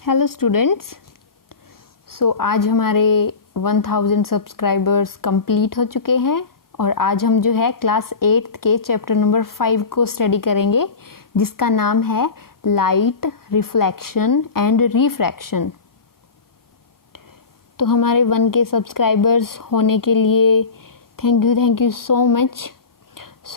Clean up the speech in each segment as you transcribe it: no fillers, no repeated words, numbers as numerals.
Hello students. आज हमारे 1000 subscribers complete हो चुके हैं और आज हम जो है क्लास 8th के चैप्टर नंबर 5 को स्टडी करेंगे, जिसका नाम है लाइट, रिफ्लेक्शन एंड रिफ्रैक्शन। तो हमारे 1 के सब्सक्राइबर्स होने के लिए thank you so much.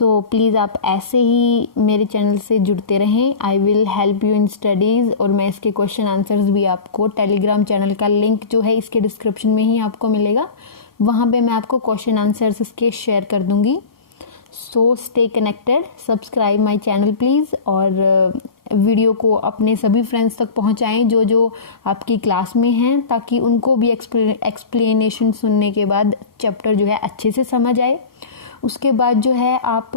Please आप ऐसे ही मेरे चैनल से जुड़ते रहें। I will help you in studies और मैं इसके क्वेश्चन आंसर्स भी आपको टेलीग्राम चैनल का लिंक जो है इसके डिस्क्रिप्शन में ही आपको मिलेगा, वहाँ पे मैं आपको क्वेश्चन आंसर्स इसके शेयर कर दूँगी। Stay connected, subscribe my channel please और वीडियो को अपने सभी फ्रेंड्स तक पहुँचाएँ जो आपकी क्लास में हैं, ताकि उनको भी एक्सप्लेनेशन सुनने के बाद चैप्टर जो है अच्छे से समझ आए। उसके बाद जो है आप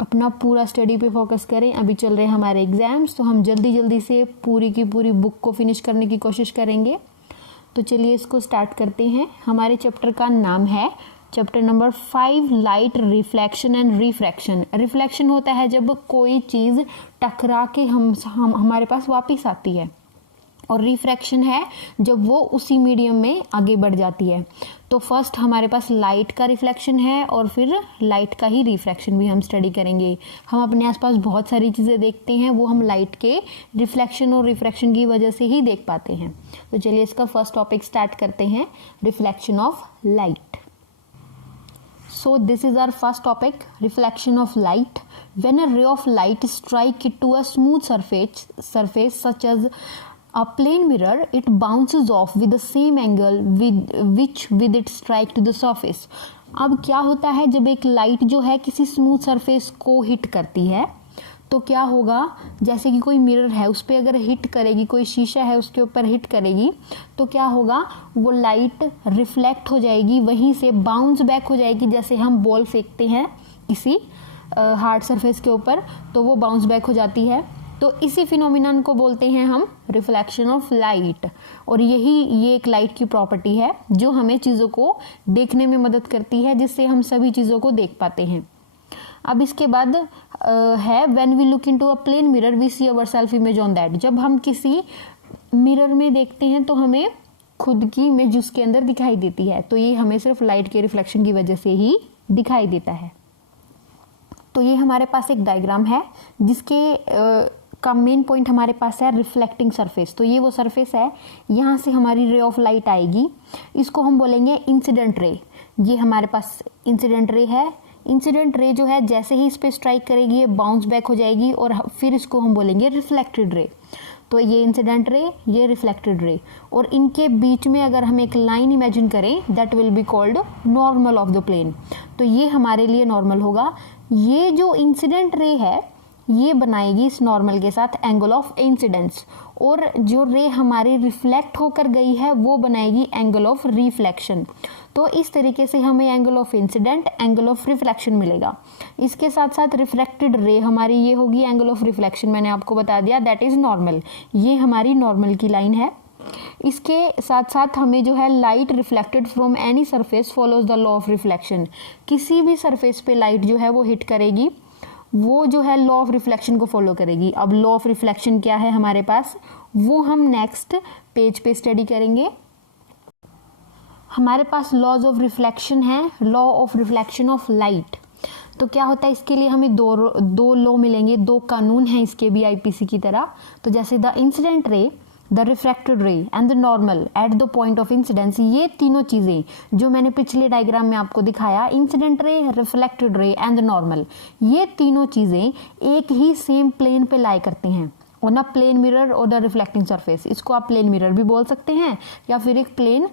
अपना पूरा स्टडी पे फोकस करें। अभी चल रहे हैं हमारे एग्ज़ाम्स, तो हम जल्दी से पूरी की पूरी बुक को फिनिश करने की कोशिश करेंगे। तो चलिए इसको स्टार्ट करते हैं। हमारे चैप्टर का नाम है chapter number 5 light, reflection and refraction. Reflection होता है जब कोई चीज़ टकरा के हमारे पास वापस आती है, और रिफ्रैक्शन है जब वो उसी मीडियम में आगे बढ़ जाती है। तो फर्स्ट हमारे पास लाइट का रिफ्लेक्शन है और फिर लाइट का ही रिफ्रैक्शन भी हम स्टडी करेंगे। हम अपने आसपास बहुत सारी चीज़ें देखते हैं, वो हम लाइट के रिफ्लेक्शन और रिफ्रैक्शन की वजह से ही देख पाते हैं। तो चलिए इसका फर्स्ट टॉपिक स्टार्ट करते हैं, reflection of light. So this is our first topic, reflection of light. When a ray of light strike to a smooth surface such as a plane mirror, it bounces off with the same angle with it strike to the surface. अब क्या होता है, जब एक light जो है किसी smooth surface को हिट करती है तो क्या होगा, जैसे कि कोई मिरर है उस पर अगर हिट करेगी, कोई शीशा है उसके ऊपर हिट करेगी, तो क्या होगा, वो लाइट रिफ्लेक्ट हो जाएगी, वहीं से बाउंस बैक हो जाएगी। जैसे हम बॉल फेंकते हैं किसी हार्ड सरफेस के ऊपर तो वो बाउंस बैक हो जाती है। तो इसी फिनोमिनन को बोलते हैं हम रिफ्लेक्शन ऑफ लाइट। और ये एक लाइट की प्रॉपर्टी है जो हमें चीज़ों को देखने में मदद करती है, जिससे हम सभी चीज़ों को देख पाते हैं। अब इसके बाद है when we look into a plane mirror we see ourself image on that. जब हम किसी मिरर में देखते हैं तो हमें खुद की इमेज उसके अंदर दिखाई देती है। तो ये हमें सिर्फ लाइट के रिफ्लेक्शन की वजह से ही दिखाई देता है। तो ये हमारे पास एक डायग्राम है जिसके का मेन पॉइंट हमारे पास है रिफ्लेक्टिंग सरफेस। तो ये वो सरफेस है, यहाँ से हमारी रे ऑफ लाइट आएगी, इसको हम बोलेंगे इंसिडेंट रे। ये हमारे पास इंसिडेंट रे है। इंसिडेंट रे जो है जैसे ही इस पे स्ट्राइक करेगी ये बाउंस बैक हो जाएगी और फिर इसको हम बोलेंगे रिफ्लेक्टेड रे। तो ये इंसिडेंट रे, ये रिफ्लेक्टेड रे, और इनके बीच में अगर हम एक लाइन इमेजिन करें that will be called normal of the plane. तो ये हमारे लिए नॉर्मल होगा। ये जो इंसिडेंट रे है ये बनाएगी इस नॉर्मल के साथ एंगल ऑफ इंसिडेंस, और जो रे हमारी रिफ्लेक्ट होकर गई है वो बनाएगी एंगल ऑफ रिफ्लेक्शन। तो इस तरीके से हमें angle of incident, angle of reflection मिलेगा। इसके साथ साथ रिफ्रैक्टेड रे हमारी ये होगी एंगल ऑफ रिफ्लेक्शन। मैंने आपको बता दिया दैट इज नॉर्मल, ये हमारी नॉर्मल की लाइन है। इसके साथ साथ हमें जो है light reflected from any surface follows the law of reflection. किसी भी सरफेस पे लाइट जो है वो हिट करेगी, वो जो है लॉ ऑफ रिफ्लेक्शन को फॉलो करेगी। अब लॉ ऑफ रिफ्लेक्शन क्या है हमारे पास, वो हम नेक्स्ट पेज पे स्टडी करेंगे। हमारे पास लॉज ऑफ रिफ्लेक्शन है, law of reflection of light. तो क्या होता है, इसके लिए हमें दो लॉ मिलेंगे, दो कानून हैं इसके भी आईपीसी की तरह। तो जैसे the incident ray, the refracted रे and the normal at the point of incidence, ये तीनों चीज़ें जो मैंने पिछले डायग्राम में आपको दिखाया, incident ray, reflected ray and the normal, ये तीनों चीज़ें एक ही सेम प्लेन पे लाई करते हैं ऑन अ प्लेन मिरर और द रिफ्लेक्टिंग सरफेस। इसको आप प्लेन मिरर भी बोल सकते हैं या फिर एक प्लेन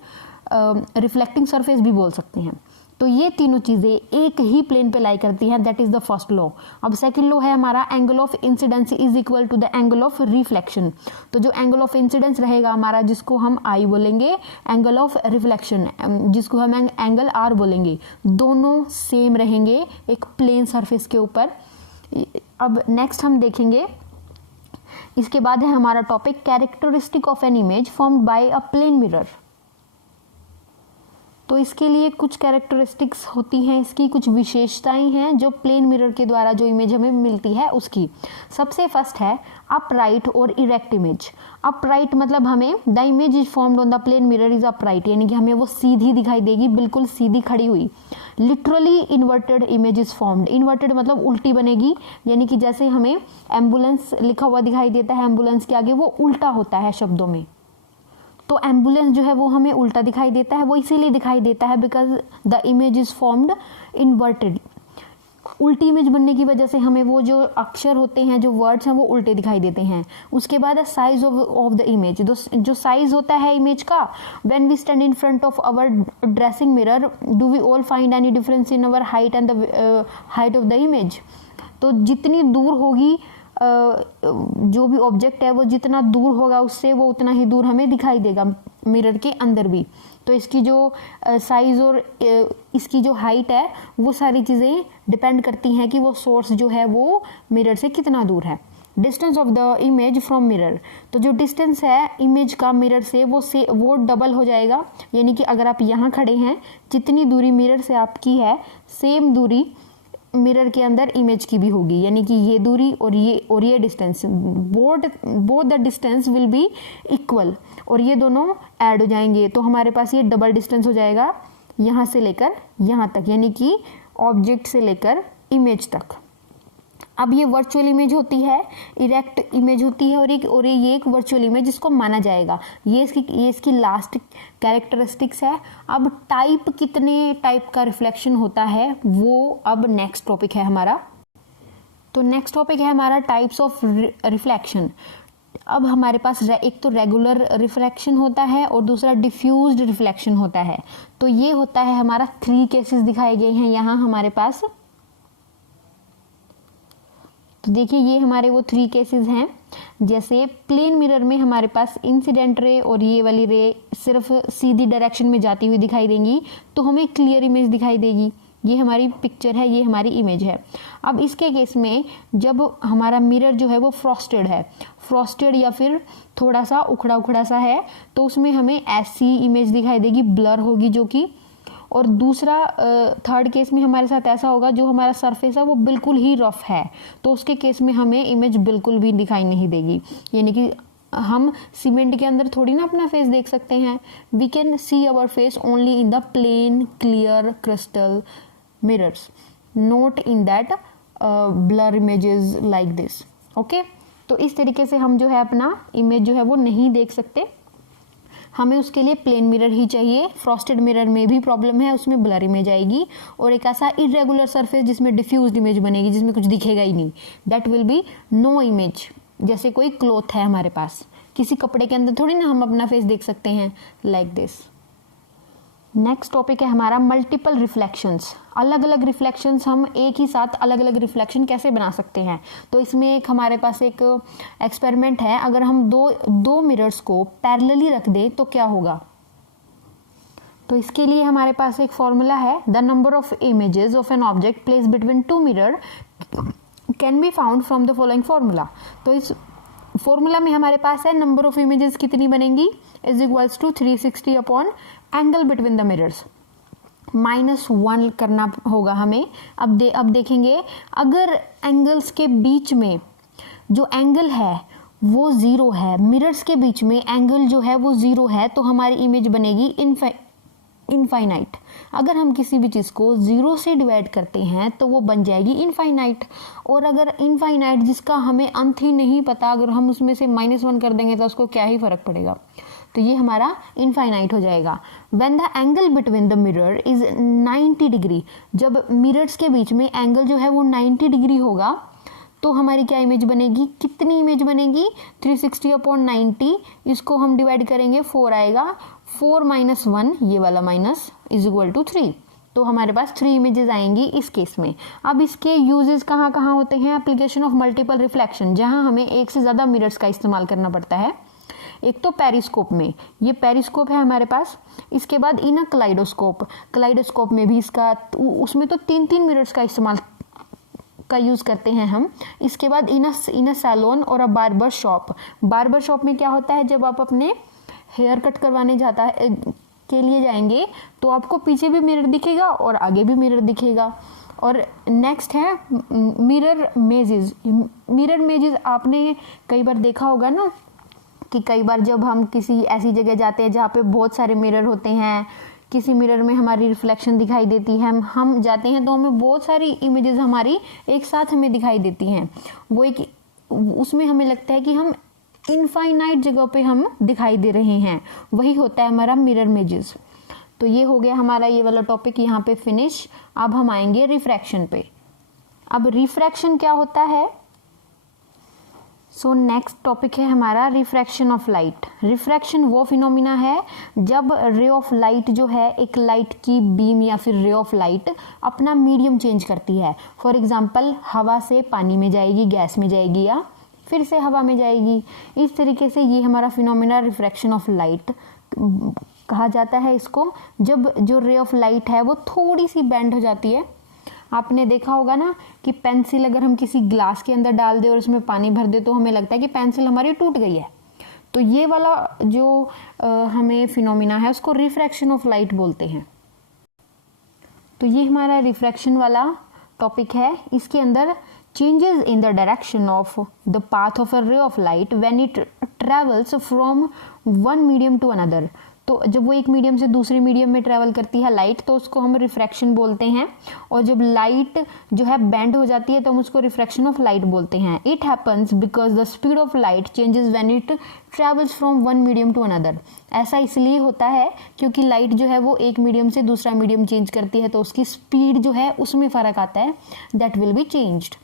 रिफ्लेक्टिंग सरफेस भी बोल सकते हैं। तो ये तीनों चीज़ें एक ही प्लेन पे लाई करती हैं, that is the first law. अब सेकंड लॉ है हमारा angle of incidence is equal to the angle of reflection. तो जो एंगल ऑफ इंसिडेंस रहेगा हमारा, जिसको हम आई बोलेंगे, एंगल ऑफ रिफ्लेक्शन जिसको हम एंगल आर बोलेंगे, दोनों सेम रहेंगे एक प्लेन सरफेस के ऊपर। अब नेक्स्ट हम देखेंगे, इसके बाद है हमारा topic characteristic of an image formed by a plane mirror. तो इसके लिए कुछ कैरेक्टरिस्टिक्स होती हैं, इसकी कुछ विशेषताएं हैं जो प्लेन मिरर के द्वारा जो इमेज हमें मिलती है उसकी। सबसे फर्स्ट है अपराइट और इरेक्ट इमेज। अपराइट मतलब हमें the image is formed on the plane mirror is upright, यानी कि हमें वो सीधी दिखाई देगी, बिल्कुल सीधी खड़ी हुई। Literally inverted image is formed. Inverted मतलब उल्टी बनेगी, यानी कि जैसे हमें एम्बुलेंस लिखा हुआ दिखाई देता है, एम्बुलेंस के आगे वो उल्टा होता है शब्दों में, तो एम्बुलेंस जो है वो हमें उल्टा दिखाई देता है। वो इसीलिए दिखाई देता है because the image is formed inverted. उल्टी इमेज बनने की वजह से हमें वो जो अक्षर होते हैं, जो वर्ड्स हैं, वो उल्टे दिखाई देते हैं। उसके बाद साइज ऑफ द इमेज, जो साइज होता है इमेज का, when we stand in front of our dressing mirror do we all find any difference in our height and the height of the image. तो जितनी दूर होगी जो भी ऑब्जेक्ट है वो जितना दूर होगा उससे वो उतना ही दूर हमें दिखाई देगा मिरर के अंदर भी। तो इसकी जो साइज और इसकी जो हाइट है वो सारी चीज़ें डिपेंड करती हैं कि वो सोर्स जो है वो मिरर से कितना दूर है। Distance of the image from mirror, तो जो डिस्टेंस है इमेज का मिरर से वो डबल हो जाएगा, यानी कि अगर आप यहाँ खड़े हैं, जितनी दूरी मिरर से आपकी है सेम दूरी मिरर के अंदर इमेज की भी होगी, यानी कि ये दूरी और ये distance, both the distance will be equal, और ये दोनों ऐड हो जाएंगे तो हमारे पास ये डबल डिस्टेंस हो जाएगा यहाँ से लेकर यहाँ तक, यानी कि ऑब्जेक्ट से लेकर इमेज तक। अब ये वर्चुअल इमेज होती है, इरेक्ट इमेज होती है, और ये एक वर्चुअल इमेज जिसको माना जाएगा। ये इसकी लास्ट कैरेक्टरिस्टिक्स है। अब कितने टाइप का रिफ्लेक्शन होता है वो अब नेक्स्ट टॉपिक है हमारा। तो नेक्स्ट टॉपिक है हमारा टाइप्स ऑफ रिफ्लेक्शन। अब हमारे पास एक तो रेगुलर रिफ्लेक्शन होता है और दूसरा डिफ्यूज्ड रिफ्लेक्शन होता है। तो ये होता है हमारा 3 केसेस दिखाए गए हैं यहाँ हमारे पास। तो देखिए ये हमारे वो 3 केसेस हैं। जैसे प्लेन मिरर में हमारे पास इंसिडेंट रे और ये वाली रे सिर्फ सीधी डायरेक्शन में जाती हुई दिखाई देंगी, तो हमें क्लियर इमेज दिखाई देगी। ये हमारी पिक्चर है, ये हमारी इमेज है। अब इसके केस में जब हमारा मिरर जो है वो फ्रॉस्टेड या फिर थोड़ा सा उखड़ा उखड़ा सा है, तो उसमें हमें ऐसी इमेज दिखाई देगी, ब्लर होगी जो कि। और दूसरा थर्ड केस में हमारे साथ ऐसा होगा जो हमारा सरफेस है वो बिल्कुल ही रफ है, तो उसके केस में हमें इमेज बिल्कुल भी दिखाई नहीं देगी। यानी कि हम सीमेंट के अंदर थोड़ी ना अपना फेस देख सकते हैं। We can see our face only in the plane clear crystal mirrors, not in that blur images like this. Okay, तो इस तरीके से हम जो है अपना इमेज जो है वो नहीं देख सकते। हमें उसके लिए प्लेन मिरर ही चाहिए। फ्रॉस्टेड मिरर में भी प्रॉब्लम है, उसमें ब्लर इमेज आएगी, और एक ऐसा इरेगुलर सरफेस जिसमें डिफ्यूज्ड इमेज बनेगी, जिसमें कुछ दिखेगा ही नहीं, that will be no image. जैसे कोई क्लॉथ है हमारे पास, किसी कपड़े के अंदर थोड़ी ना हम अपना फेस देख सकते हैं लाइक दिस। नेक्स्ट टॉपिक है हमारा मल्टीपल रिफ्लेक्शंस। अलग अलग रिफ्लेक्शंस, हम एक ही साथ अलग अलग रिफ्लेक्शन कैसे बना सकते हैं। तो इसमें एक हमारे पास एक एक्सपेरिमेंट है। अगर हम दो मिरर्स को पैरेलली रख दें तो क्या होगा। तो इसके लिए हमारे पास एक फॉर्मूला है, the number of images of an object placed between 2 mirror can be found from the following formula. तो इस फॉर्मूला में हमारे पास है नंबर ऑफ इमेजेस कितनी बनेंगी is equals to 360 upon angle between the mirrors, -1 करना होगा हमें। अब देखेंगे, अगर एंगल्स के बीच में जो एंगल है वो 0 है, मिरर्स के बीच में एंगल जो है वो 0 है, तो हमारी इमेज बनेगी इनफाइनाइट। अगर हम किसी भी चीज़ को 0 से डिवाइड करते हैं तो वो बन जाएगी इनफाइनाइट। और अगर इनफाइनाइट जिसका हमें अंत ही नहीं पता, अगर हम उसमें से -1 कर देंगे तो उसको क्या ही फर्क पड़ेगा। तो ये हमारा इनफाइनाइट हो जाएगा। When the angle between the mirror is 90 degree, जब मिरर्स के बीच में एंगल जो है वो 90 डिग्री होगा, तो हमारी क्या इमेज बनेगी, कितनी इमेज बनेगी 360 अपॉन 90, इसको हम डिवाइड करेंगे 4 आएगा, 4 - 1 ये वाला माइनस इज इक्वल टू 3। तो हमारे पास 3 इमेजेस आएंगी इस केस में। अब इसके यूजेस कहाँ कहाँ होते हैं, एप्लीकेशन ऑफ मल्टीपल रिफ्लेक्शन, जहाँ हमें एक से ज़्यादा मिरर्स का इस्तेमाल करना पड़ता है। एक तो पेरिस्कोप में, ये पेरिस्कोप है हमारे पास। इसके बाद इन क्लाइडोस्कोप में भी उसमें तो 3 मिरर्स का इस्तेमाल का यूज़ करते हैं हम। इसके बाद इन अ सैलून और अ बार्बर शॉप में क्या होता है, जब आप अपने हेयर कट करवाने के लिए जाएंगे तो आपको पीछे भी मिरर दिखेगा और आगे भी मिरर दिखेगा। और नेक्स्ट है मिरर मेजेस। मिरर मेजेस आपने कई बार देखा होगा ना कि कई बार जब हम किसी ऐसी जगह जाते हैं जहाँ पे बहुत सारे मिरर होते हैं, किसी मिरर में हमारी रिफ्लेक्शन दिखाई देती है, हम जाते हैं तो हमें बहुत सारी इमेजेस हमारी एक साथ हमें दिखाई देती हैं। वो एक उसमें हमें लगता है कि हम इनफाइनाइट जगह पे हम दिखाई दे रहे हैं, वही होता है हमारा मिरर इमेजेस। तो ये हो गया हमारा ये वाला टॉपिक यहाँ पे फिनिश। अब हम आएंगे रिफ्रैक्शन पे। अब रिफ्रैक्शन क्या होता है? सो नेक्स्ट टॉपिक है हमारा रिफ्रैक्शन ऑफ लाइट। रिफ्रैक्शन वो फिनोमिना है जब रे ऑफ लाइट जो है, एक लाइट की बीम या फिर रे ऑफ लाइट अपना मीडियम चेंज करती है। फॉर एग्जांपल हवा से पानी में जाएगी, गैस में जाएगी या फिर से हवा में जाएगी। इस तरीके से ये हमारा फिनोमिना रिफ्रैक्शन ऑफ लाइट कहा जाता है इसको, जब जो रे ऑफ लाइट है वो थोड़ी सी बेंड हो जाती है। आपने देखा होगा ना कि पेंसिल अगर हम किसी ग्लास के अंदर डाल दे और उसमें पानी भर दे तो हमें लगता है कि पेंसिल हमारी टूट गई है। तो ये वाला जो हमें फिनोमिना है उसको रिफ्रैक्शन ऑफ लाइट बोलते हैं। तो ये हमारा रिफ्रैक्शन वाला टॉपिक है। इसके अंदर changes in the direction of the path of a ray of light when it travels from one medium to another। तो जब वो एक मीडियम से दूसरे मीडियम में ट्रेवल करती है लाइट तो उसको हम रिफ्रैक्शन बोलते हैं। और जब लाइट जो है बेंड हो जाती है तो हम उसको रिफ्रैक्शन ऑफ लाइट बोलते हैं। It happens because the speed of light changes when it travels from one medium to another. ऐसा इसलिए होता है क्योंकि लाइट जो है वो एक मीडियम से दूसरा मीडियम चेंज करती है तो उसकी स्पीड जो है उसमें फ़र्क आता है, दैट विल बी चेंज्ड।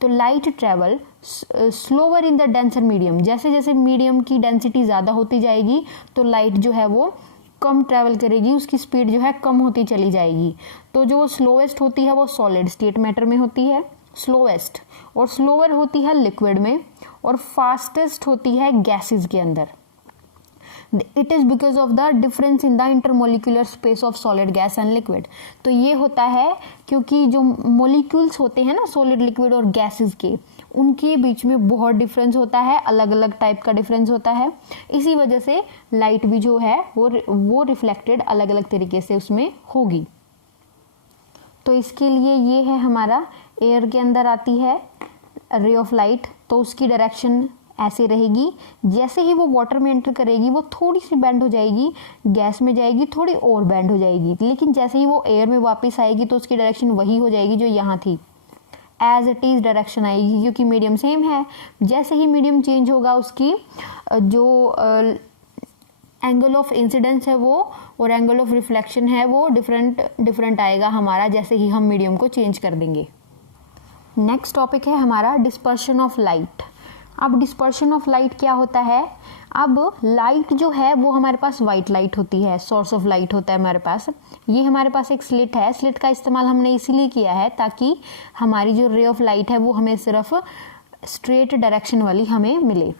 तो light travel slower in the denser medium. जैसे जैसे मीडियम की डेंसिटी ज़्यादा होती जाएगी तो लाइट जो है वो कम ट्रेवल करेगी, उसकी स्पीड जो है कम होती चली जाएगी। तो जो स्लोएस्ट होती है वो सॉलिड स्टेट मैटर में होती है, स्लोएस्ट, और स्लोअर होती है लिक्विड में, और फास्टेस्ट होती है गैसेस के अंदर। It is because of the difference in the intermolecular space of solid gas and liquid. तो ये होता है क्योंकि जो मोलिक्यूल्स होते हैं ना सॉलिड लिक्विड और गैसेस के, उनके बीच में बहुत डिफरेंस होता है, अलग अलग टाइप का डिफरेंस होता है। इसी वजह से लाइट भी जो है वो रिफ्लेक्टेड अलग अलग तरीके से उसमें होगी। तो इसके लिए ये है हमारा एयर के अंदर आती है रे ऑफ लाइट, तो उसकी डायरेक्शन ऐसे रहेगी। जैसे ही वो वाटर में एंटर करेगी वो थोड़ी सी बेंड हो जाएगी, गैस में जाएगी थोड़ी और बेंड हो जाएगी, लेकिन जैसे ही वो एयर में वापस आएगी तो उसकी डायरेक्शन वही हो जाएगी जो यहाँ थी, एज इट इज़ डायरेक्शन आएगी क्योंकि मीडियम सेम है। जैसे ही मीडियम चेंज होगा उसकी जो एंगल ऑफ इंसिडेंस है वो और एंगल ऑफ रिफ्लेक्शन है वो डिफरेंट आएगा हमारा, जैसे ही हम मीडियम को चेंज कर देंगे। नेक्स्ट टॉपिक है हमारा डिस्पर्शन ऑफ लाइट। अब डिस्पर्शन ऑफ लाइट क्या होता है? अब लाइट जो है वो हमारे पास वाइट लाइट होती है, सोर्स ऑफ लाइट होता है हमारे पास। ये हमारे पास एक स्लिट है, स्लिट का इस्तेमाल हमने इसीलिए किया है ताकि हमारी जो रे ऑफ लाइट है वो हमें सिर्फ स्ट्रेट डायरेक्शन वाली हमें मिले।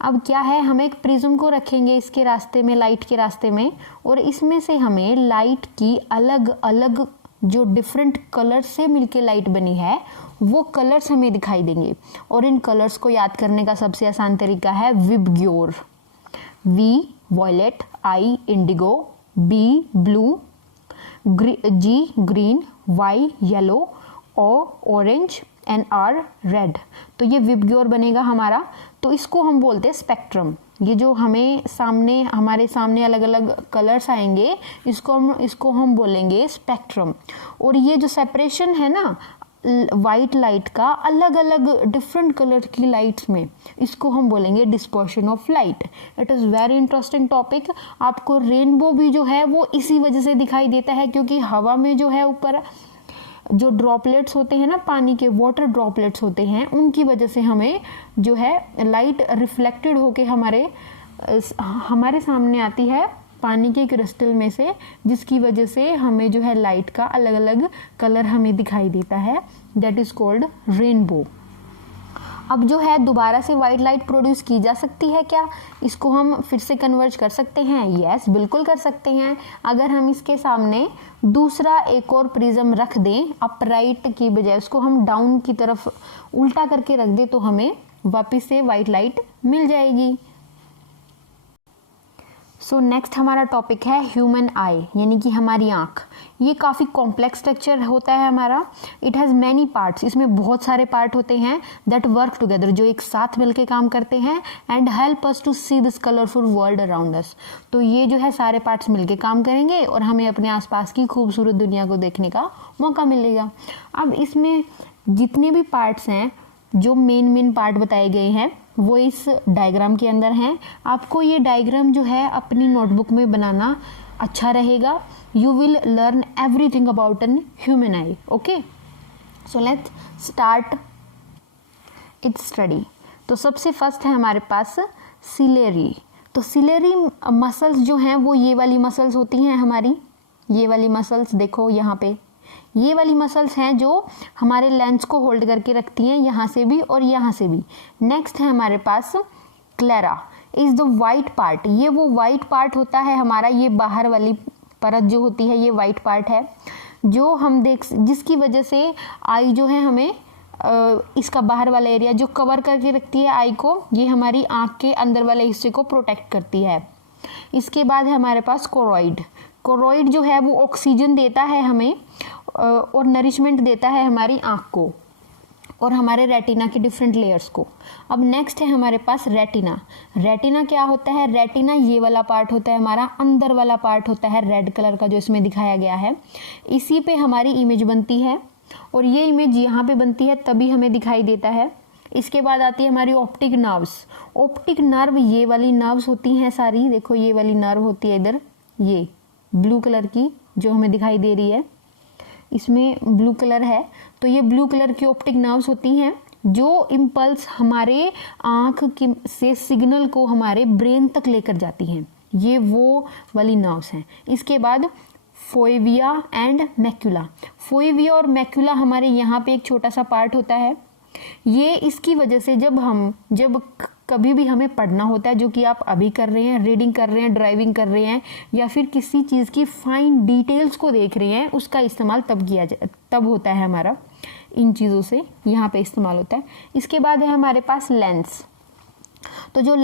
अब क्या है, हम एक प्रिज्म को रखेंगे इसके रास्ते में, लाइट के रास्ते में, और इसमें से हमें लाइट की अलग अलग जो डिफरेंट कलर्स से मिलके लाइट बनी है वो कलर्स हमें दिखाई देंगे। और इन कलर्स को याद करने का सबसे आसान तरीका है VIBGYOR. V violet, I indigo, B blue, G green, Y yellow, O orange and R red. तो ये विबग्योर बनेगा हमारा। तो इसको हम बोलते हैं स्पेक्ट्रम। ये जो हमारे सामने अलग अलग कलर्स आएंगे इसको हम बोलेंगे स्पेक्ट्रम। और ये जो सेपरेशन है ना वाइट लाइट का अलग अलग डिफरेंट कलर की लाइट्स में, इसको हम बोलेंगे dispersion of light. It is very interesting topic. आपको रेनबो भी जो है वो इसी वजह से दिखाई देता है क्योंकि हवा में जो है ऊपर जो ड्रॉपलेट्स होते हैं ना, पानी के वाटर ड्रॉपलेट्स होते हैं, उनकी वजह से हमें जो है लाइट रिफ्लेक्टेड होके हमारे सामने आती है पानी के क्रिस्टल में से, जिसकी वजह से हमें जो है लाइट का अलग अलग कलर हमें दिखाई देता है। That is called rainbow. अब जो है दोबारा से वाइट लाइट प्रोड्यूस की जा सकती है क्या? इसको हम फिर से कन्वर्ज कर सकते हैं? यस, बिल्कुल कर सकते हैं। अगर हम इसके सामने दूसरा एक और प्रिज्म रख दें, अपराइट की बजाय उसको हम डाउन की तरफ उल्टा करके रख दें, तो हमें वापस से वाइट लाइट मिल जाएगी। सो नेक्स्ट हमारा टॉपिक है ह्यूमन आई, यानी कि हमारी आँख। ये काफ़ी कॉम्प्लेक्स स्ट्रक्चर होता है हमारा। इट हैज़ मैनी पार्ट्स, इसमें बहुत सारे पार्ट होते हैं दैट वर्क टुगेदर, जो एक साथ मिलके काम करते हैं and help us to see this colourful world around us. तो ये जो है सारे पार्ट्स मिलके काम करेंगे और हमें अपने आसपास की खूबसूरत दुनिया को देखने का मौका मिलेगा। अब इसमें जितने भी पार्ट्स हैं, जो मेन पार्ट बताए गए हैं, वो इस डायग्राम के अंदर हैं। आपको ये डायग्राम जो है अपनी नोटबुक में बनाना अच्छा रहेगा। You will learn everything about an human I. Okay, so let's start it's study. तो सबसे फर्स्ट है हमारे पास सिलेरी। तो सिलेरी मसल्स जो हैं वो ये वाली मसल्स होती हैं हमारी, ये वाली मसल्स देखो यहाँ पे, ये वाली मसल्स हैं जो हमारे लेंस को होल्ड करके रखती हैं, यहाँ से भी और यहाँ से भी। नेक्स्ट है हमारे पास clara is the white part. ये वो वाइट पार्ट होता है हमारा, ये बाहर वाली परत जो होती है ये वाइट पार्ट है, जो हम जिसकी वजह से आई जो है हमें इसका बाहर वाला एरिया जो कवर करके रखती है आई को, ये हमारी आँख के अंदर वाले हिस्से को प्रोटेक्ट करती है। इसके बाद है हमारे पास कोरोइड। कोरोइड जो है वो ऑक्सीजन देता है हमें और नरिशमेंट देता है हमारी आँख को और हमारे रेटिना के डिफरेंट लेयर्स को। अब नेक्स्ट है हमारे पास रेटिना। रेटिना क्या होता है? रेटिना ये वाला पार्ट होता है हमारा, अंदर वाला पार्ट होता है रेड कलर का जो इसमें दिखाया गया है। इसी पे हमारी इमेज बनती है और ये इमेज यहाँ पे बनती है तभी हमें दिखाई देता है। इसके बाद आती है हमारी ऑप्टिक नर्व्स। ऑप्टिक नर्व ये वाली नर्व्स होती हैं सारी, देखो ये वाली नर्व होती है इधर, ये ब्लू कलर की जो हमें दिखाई दे रही है, इसमें ब्लू कलर है। तो ये ब्लू कलर की ऑप्टिक नर्व्स होती हैं जो इम्पल्स हमारे आँख से सिग्नल को हमारे ब्रेन तक लेकर जाती हैं, ये वो वाली नर्व्स हैं। इसके बाद फोएविया एंड मैक्यूला। फोएविया और मैक्यूला हमारे यहाँ पे एक छोटा सा पार्ट होता है। ये इसकी वजह से जब कभी भी हमें पढ़ना होता है, जो कि आप अभी कर रहे हैं, रीडिंग कर रहे हैं, ड्राइविंग कर रहे हैं, या फिर किसी चीज़ की फाइन डिटेल्स को देख रहे हैं, उसका इस्तेमाल तब होता है हमारा, इन चीज़ों से यहाँ पे इस्तेमाल होता है। इसके बाद है हमारे पास लेंस। तो जो